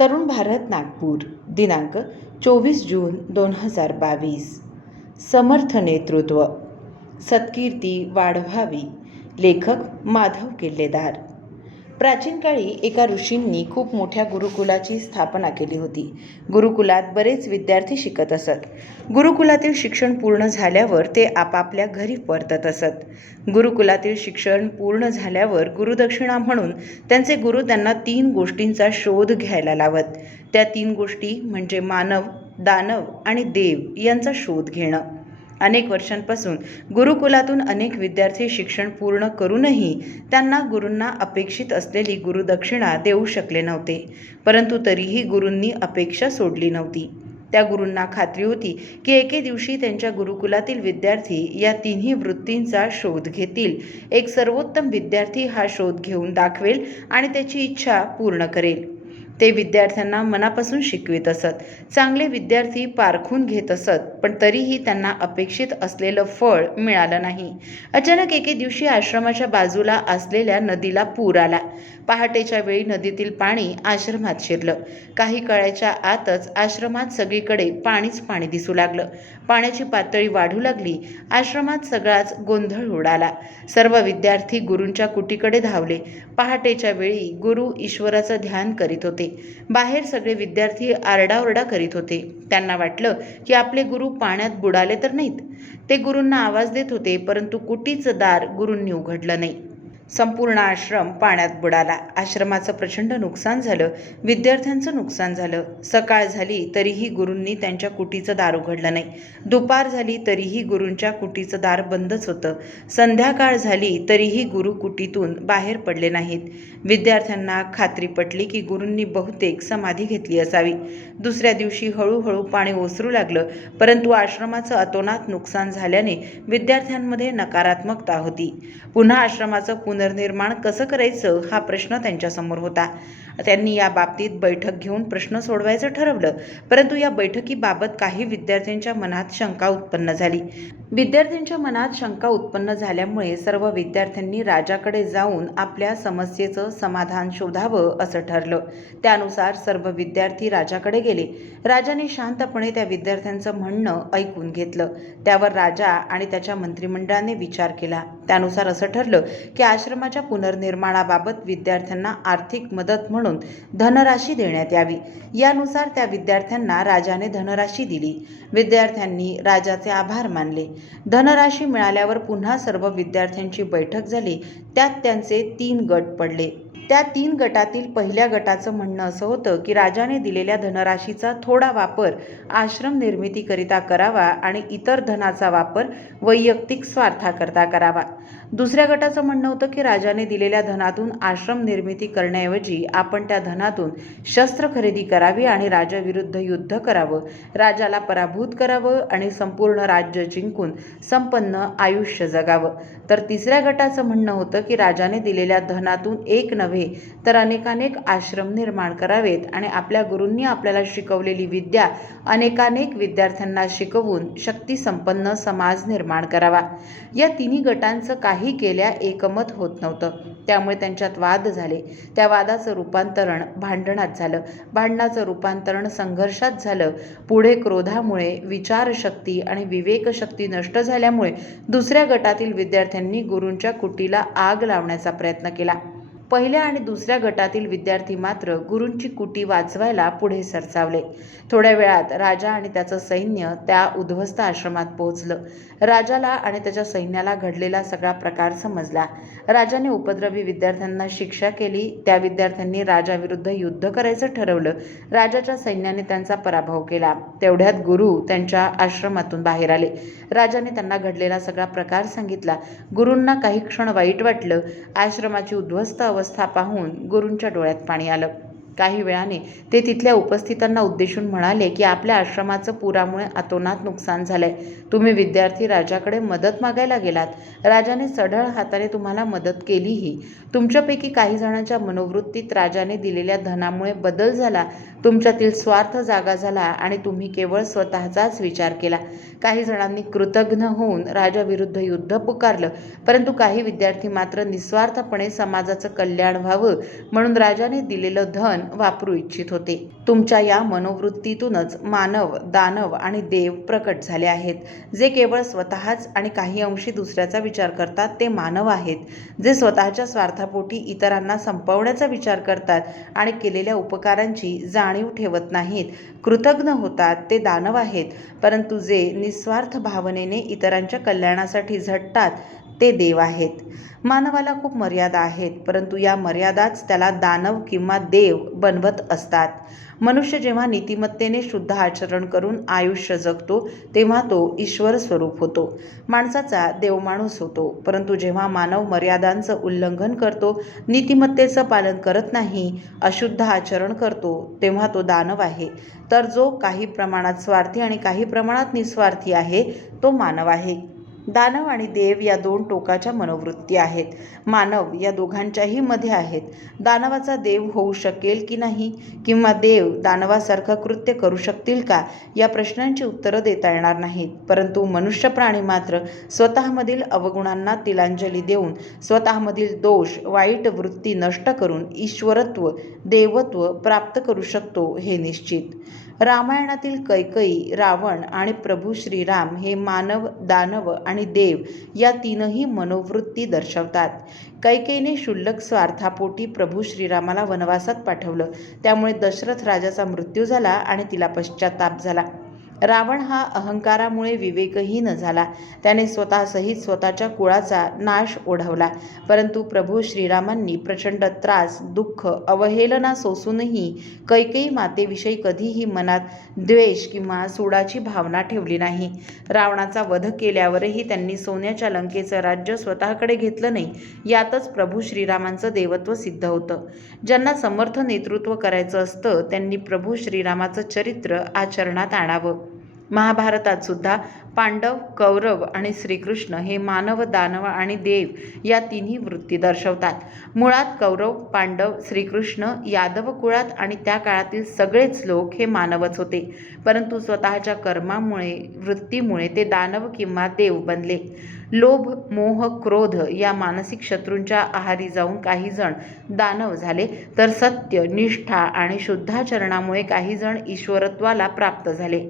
तरुण भारत नागपूर दिनांक 24 जून 2022. समर्थ नेतृत्व, सत्कीर्ती वाढवावी. लेखक माधव किल्लेदार. प्राचीन काळी एका ऋषींनी खूप मोठ्या गुरुकुलाची स्थापना केली होती. गुरुकुलात बरेच विद्यार्थी शिकत असत. गुरुकुलातील शिक्षण पूर्ण झाल्यावर ते आपापल्या घरी परतत असत. गुरुकुलातील शिक्षण पूर्ण झाल्यावर गुरुदक्षिणा म्हणून त्यांचे गुरु त्यांना 3 गोष्टींचा शोध घ्यायला लावत. त्या 3 गोष्टी म्हणजे मानव, दानव आणि देव यांचा शोध घेणं. अनेक वर्षांपासून गुरुकुलातून अनेक विद्यार्थी शिक्षण पूर्ण करूनही त्यांना गुरूंना अपेक्षित असलेली गुरुदक्षिणा देऊ शकले नव्हते. परंतु तरीही गुरूंनी अपेक्षा सोडली नव्हती. त्या गुरूंना खात्री होती की एके दिवशी त्यांच्या गुरुकुलातील विद्यार्थी या 3ही वृत्तींचा शोध घेतील. एक सर्वोत्तम विद्यार्थी हा शोध घेऊन दाखवेल आणि त्याची इच्छा पूर्ण करेल. ते विद्यार्थ्यांना मनापासून शिकवित असत. चांगले विद्यार्थी पारखून घेत असत, पण तरीही त्यांना अपेक्षित असलेलं फळ मिळालं नाही. अचानक एके दिवशी आश्रमाच्या बाजूला असलेल्या नदीला पूर आला. पहाटेच्या वेळी नदीतील पाणी आश्रमात शिरलं. काही काळाच्या आतच आश्रमात सगळीकडे पाणीच पाणी दिसू लागलं. पाण्याची पातळी वाढू लागली. आश्रमात सगळाच गोंधळ उडाला. सर्व विद्यार्थी गुरूंच्या कुटीकडे धावले. पहाटेच्या वेळी गुरु ईश्वराचं ध्यान करीत होते. बाहेर सगळे विद्यार्थी आरडाओरडा करीत होते. त्यांना वाटलं की आपले गुरु पाण्यात बुडाले तर नाहीत. ते गुरूंना आवाज देत होते, परंतु कुटीचं दार गुरूंनी उघडलं नाही. संपूर्ण आश्रम पाण्यात बुडाला. आश्रमाचं प्रचंड नुकसान झालं. विद्यार्थ्यांचं नुकसान झालं. सकाळ झाली तरीही गुरूंनी त्यांच्या कुटीचं दार उघडलं नाही. दुपार झाली तरीही गुरूंच्या कुटीचं दार बंदच होतं. संध्याकाळ झाली तरीही गुरु कुटीतून बाहेर पडले नाहीत. विद्यार्थ्यांना खात्री पटली की गुरूंनी बहुतेक समाधी घेतली असावी. दुसऱ्या दिवशी हळूहळू पाणी ओसरू लागलं, परंतु आश्रमाचं अतोनात नुकसान झाल्याने विद्यार्थ्यांमध्ये नकारात्मकता होती. पुन्हा आश्रमाचं पुनर्निर्माण कसं करायचं हा प्रश्न त्यांच्यासमोर होता. त्यांनी या बाबतीत बैठक घेऊन प्रश्न सोडवायचं ठरवलं, परंतु या बैठकीबाबत काही विद्यार्थ्यांच्या मनात शंका उत्पन्न झाली. विद्यार्थ्यांच्या मनात शंका उत्पन्न झाल्यामुळे सर्व विद्यार्थ्यांनी राजाकडे जाऊन आपल्या समस्येचं समाधान शोधावं असं ठरलं. त्यानुसार सर्व विद्यार्थी राजाकडे गेले. राजाने शांतपणे त्या विद्यार्थ्यांचं म्हणणं ऐकून घेतलं. त्यावर राजा आणि त्याच्या मंत्रिमंडळाने विचार केला. त्यानुसार असं ठरलं की आश्रमाच्या पुनर्निर्माणाबाबत विद्यार्थ्यांना आर्थिक मदत म्हणून धनराशी देण्यात यावी. यानुसार त्या विद्यार्थ्यांना राजाने धनराशी दिली. विद्यार्थ्यांनी राजाचे आभार मानले. धनराशी मिळाल्यावर पुन्हा सर्व विद्यार्थ्यांची बैठक झाली. त्यात त्यांचे 3 गट पडले. त्या 3 गटातील पहिल्या गटाचं म्हणणं असं होतं की राजाने दिलेल्या धनराशीचा थोडा वापर आश्रम निर्मितीकरिता करावा आणि इतर धनाचा वापर वैयक्तिक स्वार्थाकरता करावा. दुसऱ्या गटाचं म्हणणं होतं की राजाने दिलेल्या धनातून आश्रम निर्मिती करण्याऐवजी आपण त्या धनातून शस्त्र खरेदी करावी आणि राजाविरुद्ध युद्ध करावं, राजाला पराभूत करावं आणि संपूर्ण राज्य जिंकून संपन्न आयुष्य जगावं. तर तिसऱ्या गटाचं म्हणणं होतं की राजाने दिलेल्या धनातून एक नव्हे तर अनेकानेक आश्रम निर्माण करावेत आणि आपल्या गुरूंनी आपल्याला शिकवलेली विद्या अनेकानेक विद्यार्थ्यांना शिकवून शक्तिसंपन्न समाज निर्माण करावा. या 3 गटांचं काही केल्या एकमत होत नव्हतं. त्यामुळे त्यांच्यात वाद झाले. त्या वादाचं रूपांतरण भांडणात झालं. भांडणाचं रूपांतरण संघर्षात झालं. पुढे क्रोधामुळे विचारशक्ती आणि विवेकशक्ती नष्ट झाल्यामुळे दुसऱ्या गटातील विद्यार्थ्यांनी गुरूंच्या कुटीला आग लावण्याचा प्रयत्न केला. पहिल्या आणि दुसऱ्या गटातील विद्यार्थी मात्र गुरूंची कुटी वाचवायला पुढे सरसावले. थोड्या वेळात राजा आणि त्याचं सैन्य त्या उद्ध्वस्त आश्रमात पोहोचलं. राजाला आणि त्याच्या सैन्याला घडलेला सगळा प्रकार समजला. राजाने उपद्रवी विद्यार्थ्यांना शिक्षा केली. त्या विद्यार्थ्यांनी राजाविरुद्ध युद्ध करायचं ठरवलं. राजाच्या सैन्याने त्यांचा पराभव केला. तेवढ्यात गुरु त्यांच्या आश्रमातून बाहेर आले. राजाने त्यांना घडलेला सगळा प्रकार सांगितला. गुरूंना काही क्षण वाईट वाटलं. आश्रमाची उद्ध्वस्त अवस्था पाहून गुरूंच्या डोळ्यात पाणी आलं. काही वेळाने ते तिथल्या उपस्थितांना उद्देशून म्हणाले की आपल्या आश्रमाचं पुरामुळे अतोनात नुकसान झालंय. तुम्ही विद्यार्थी राजाकडे मदत मागायला गेलात. राजाने सढळ हाताने तुम्हाला मदत केलीही. तुमच्यापैकी काही जणांच्या मनोवृत्तीत राजाने दिलेल्या धनामुळे बदल झाला. तुमच्यातील स्वार्थ जागा झाला आणि तुम्ही केवळ स्वतःचाच विचार केला. काही जणांनी कृतघ्न होऊन राजाविरुद्ध युद्ध पुकारलं, परंतु काही विद्यार्थी मात्र निस्वार्थपणे समाजाचं कल्याण व्हावं म्हणून राजाने दिलेलं धन वापरू इच्छित होते. तुमच्या या मनोवृत्तीतूनच मानव, दानव आणि देव प्रकट झाले आहेत. जे केवळ स्वतःच आणि काही अंशी दुसऱ्याचा विचार करतात ते मानव आहेत. जे स्वतःच्या स्वार्थापोटी इतरांना संपवण्याचा विचार करतात आणि केलेल्या उपकारांची जाणीव ठेवत नाहीत, कृतज्ञ होतात ते दानव आहेत. परंतु जे निस्वार्थ भावनेने इतरांच्या कल्याणासाठी झटतात ते देव आहेत. मानवाला खूप मर्यादा आहेत, परंतु या मर्यादाच त्याला दानव किंवा देव बनवत असतात. मनुष्य जेव्हा नीतिमत्तेने शुद्ध आचरण करून आयुष्य जगतो तेव्हा तो ईश्वर स्वरूप होतो, माणसाचा देवमाणूस होतो. परंतु जेव्हा मानव मर्यादांचं उल्लंघन करतो, नीतिमत्तेचं पालन करत नाही, अशुद्ध आचरण करतो, तेव्हा तो दानव आहे. तर जो काही प्रमाणात स्वार्थी आणि काही प्रमाणात निस्वार्थी आहे तो मानव आहे. दानव आणि देव या दोन टोकाच्या मनोवृत्ती आहेत. मानव या दोघांच्याही मध्ये आहेत. दानवाचा देव होऊ शकेल की नाही, किंवा देव दानवासारखं कृत्य करू शकतील का, या प्रश्नांची उत्तरं देता येणार नाहीत. परंतु मनुष्य प्राणी मात्र स्वतःमधील अवगुणांना तिलांजली देऊन, स्वतःमधील दोष, वाईट वृत्ती नष्ट करून ईश्वरत्व, देवत्व प्राप्त करू शकतो हे निश्चित. रामायणातील कैकेयी, रावण आणि प्रभू श्रीराम हे मानव, दानव आणि देव या तीनही मनोवृत्ती दर्शवतात. कैकेयीने क्षुल्लक स्वार्थापोटी प्रभू श्रीरामाला वनवासात पाठवलं, त्यामुळे दशरथ राजाचा मृत्यू झाला आणि तिला पश्चाताप झाला. रावण हा अहंकारामुळे विवेकहीन झाला. त्याने स्वतःसहित स्वतःच्या कुळाचा नाश ओढवला. परंतु प्रभू श्रीरामांनी प्रचंड त्रास, दुःख, अवहेलना सोसूनही कैकेयी मातेविषयी कधीही मनात द्वेष किंवा सूडाची भावना ठेवली नाही. रावणाचा वध केल्यावरही त्यांनी सोन्याच्या लंकेचं राज्य स्वतःकडे घेतलं नाही. यातच प्रभू श्रीरामांचं देवत्व सिद्ध होतं. ज्यांना समर्थ नेतृत्व करायचं असतं त्यांनी प्रभू श्रीरामाचं चरित्र आचरणात आणावं. महाभारतात सुद्धा पांडव, कौरव आणि श्रीकृष्ण हे मानव, दानव आणि देव या तिन्ही वृत्ती दर्शवतात. मुळात कौरव, पांडव, श्रीकृष्ण यादव कुळात आणि त्या काळातील सगळेच लोक हे मानवच होते. परंतु स्वतःच्या कर्मामुळे, वृत्तीमुळे ते दानव किंवा देव बनले. लोभ, मोह, क्रोध या मानसिक शत्रूंच्या आहारी जाऊन काही जण दानव झाले, तर सत्य, निष्ठा आणि शुद्धाचरणामुळे काही जण ईश्वरत्वाला प्राप्त झाले.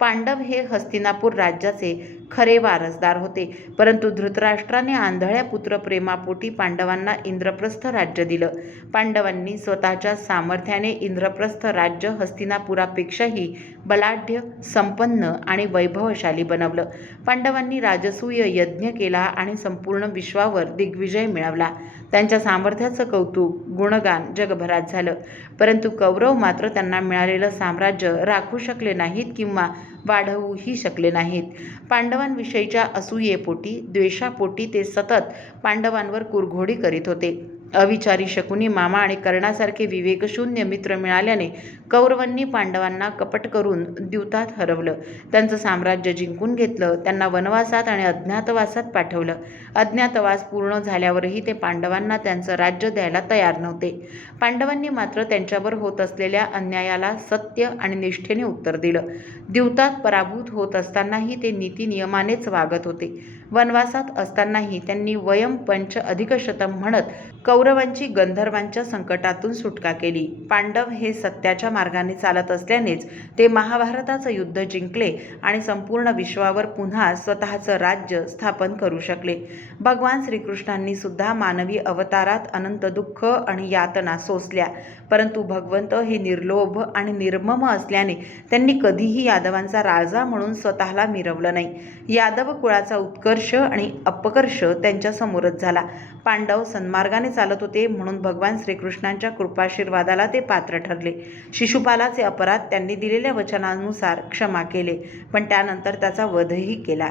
पांडव हे हस्तिनापूर राज्याचे खरे वारसदार होते. परंतु धृतराष्ट्राने आंधळ्या पुत्रप्रेमापोटी पांडवांना इंद्रप्रस्थ राज्य दिलं. पांडवांनी स्वतःच्या सामर्थ्याने इंद्रप्रस्थ राज्य हस्तिनापुरापेक्षाही बलाढ्य, संपन्न आणि वैभवशाली बनवलं. पांडवांनी राजसूय यज्ञ केला आणि संपूर्ण विश्वावर दिग्विजय मिळवला. त्यांच्या सामर्थ्याचं कौतुक, गुणगान जगभरात झालं. परंतु कौरव मात्र त्यांना मिळालेलं साम्राज्य राखू शकले नाहीत किंवा वाढवूही शकले नाहीत. पांडवांविषयीच्या असूयेपोटी, द्वेषापोटी ते सतत पांडवांवर कुरघोडी करीत होते. अविचारी शकुनी मामा आणि कर्णासारखे विवेकशून्य मित्र मिळाल्याने कौरवांनी पांडवांना कपट करून द्यूतात हरवलं. त्यांचं साम्राज्य जिंकून घेतलं. त्यांना वनवासात आणि अज्ञातवासात पाठवलं. अज्ञातवास पूर्ण झाल्यावरही ते पांडवांना त्यांचं राज्य द्यायला तयार नव्हते. पांडवांनी मात्र त्यांच्यावर होत असलेल्या अन्यायाला सत्य आणि निष्ठेने उत्तर दिलं. द्यूतात पराभूत होत असतानाही ते नीतिनियमानेच वागत होते. वनवासात असतानाही त्यांनी वयम पंच अधिकशतम म्हणत कौरवांची गंधर्वांच्या संकटातून सुटका केली. पांडव हे सत्याच्या मार्गाने चालत असल्यानेच ते महाभारताचं युद्ध जिंकले आणि संपूर्ण विश्वावर पुन्हा स्वतःचं राज्य स्थापन करू शकले. भगवान श्रीकृष्णांनी सुद्धा मानवी अवतारात अनंत दुःख आणि यातना सोसल्या. परंतु भगवंत हे निर्लोभ आणि निर्मम असल्याने त्यांनी कधीही यादवांचा राजा म्हणून स्वतःला मिरवलं नाही. यादव कुळाचा उत्कर्ष आणि अपकर्ष त्यांच्यासमोरच झाला. पांडव सन्मार्गाने चालत होते म्हणून भगवान श्रीकृष्णांच्या कृपाशीर्वादाला ते पात्र ठरले. शिशुपालाचे अपराध त्यांनी दिलेल्या वचनानुसार क्षमा केले, पण त्यानंतर त्याचा वधही केला.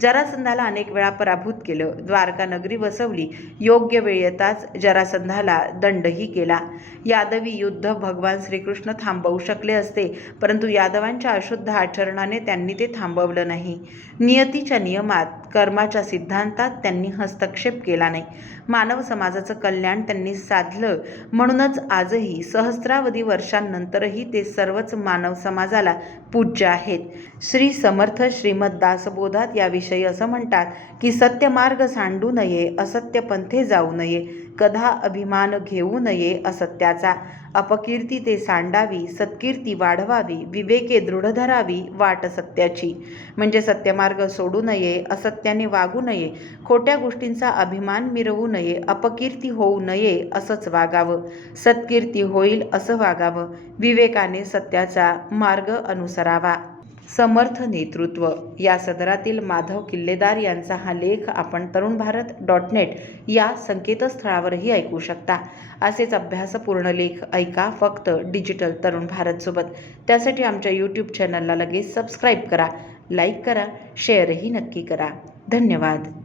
जरासंधाला अनेक वेळा पराभूत केलं. द्वारका नगरी वसवली. योग्य वेळ येताच जरासंधाला दंडही केला. यादवी युद्ध भगवान श्रीकृष्ण थांबवू शकले असते, परंतु यादवांच्या अशुद्ध आचरणाने त्यांनी ते थांबवलं नाही. नियतीच्या नियमात, कर्माच्या सिद्धांतात त्यांनी हस्तक्षेप केला नाही. मानव समाजाचं कल्याण त्यांनी साधलं. म्हणूनच आजही सहस्रावधी वर्षांनंतरही ते सर्वच मानव समाजाला पूज्य आहेत. श्री समर्थ श्रीमद दासबोधात याविषयी असं म्हणतात की सत्य मार्ग सांडू नये, असत्य पंथे जाऊ नये. कधा अभिमान घेऊ नये असत्याचा, अपकीर्ती ते सांडावी, सत्कीर्ती वाढवावी, विवेके दृढ धरावी वाट सत्याची. म्हणजे सत्यमार्ग सोडू नये, असत्याने वागू नये, खोट्या गोष्टींचा अभिमान मिरवू नये, अपकीर्ती होऊ नये असंच वागावं, सत्कीर्ती होईल असं वागावं, विवेकाने सत्याचा मार्ग अनुसरावा. समर्थ नेतृत्व या सदरातील माधव किल्लेदार यांचा हा लेख आपण तरुणभारत.net या संकेतस्थळावरही ऐकू शकता. असेच अभ्यासपूर्ण लेख ऐका फक्त डिजिटल तरुण भारतसोबत. त्यासाठी आमच्या YouTube चॅनलला लगेच सबस्क्राईब करा, लाईक करा, शेअरही नक्की करा. धन्यवाद.